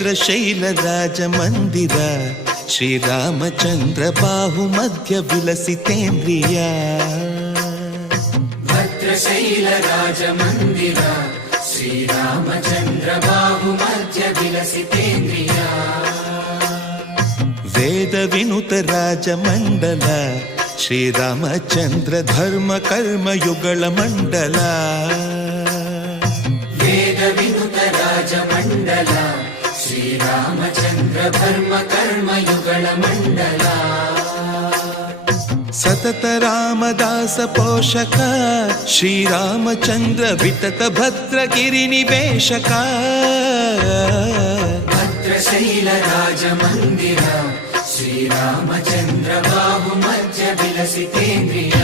ಭದ್ರಶೈಲ ರಾಜ ಮಂದಿರ ಶ್ರೀರಾಮಚಂದ್ರ ಬಾಹು ಮಧ್ಯ ವಿಲಸಿತೇಂದ್ರಿಯ ಭದ್ರಶೈಲ ರಾಜ ಮಂದಿರ ಶ್ರೀರಾಮಚಂದ್ರ ಬಾಹು ಮಧ್ಯ ವಿಲಸಿತೇಂದ್ರಿಯ ವೇದ ವಿನುತ ರಾಜ ಮಂಡಲ ಶ್ರೀರಾಮಚಂದ್ರ ಧರ್ಮ ಕರ್ಮ ಯುಗಳ ಮಂಡಲ ವೇದ ವಿನುತ ರಾಜ ಮಂಡಲ ಶ್ರೀರಾಮಚಂದ್ರ ಧರ್ಮ ಕರ್ಮ ಯುಗಳ ಮಂಡಲ ಸತತ ರಾಮದಾಸ ಪೋಷಕ ಶ್ರೀರಾಮಚಂದ್ರ ವಿತತ ಭದ್ರಗಿರಿ ನಿವೇಶಕ ಭದ್ರಶೈಲ ರಾಜ ಮಂದಿರ ಶ್ರೀರಾಮಚಂದ್ರ ಬಾಹು ಮಧ್ಯ ವಿಲಸಿತೇಂದ್ರಿಯ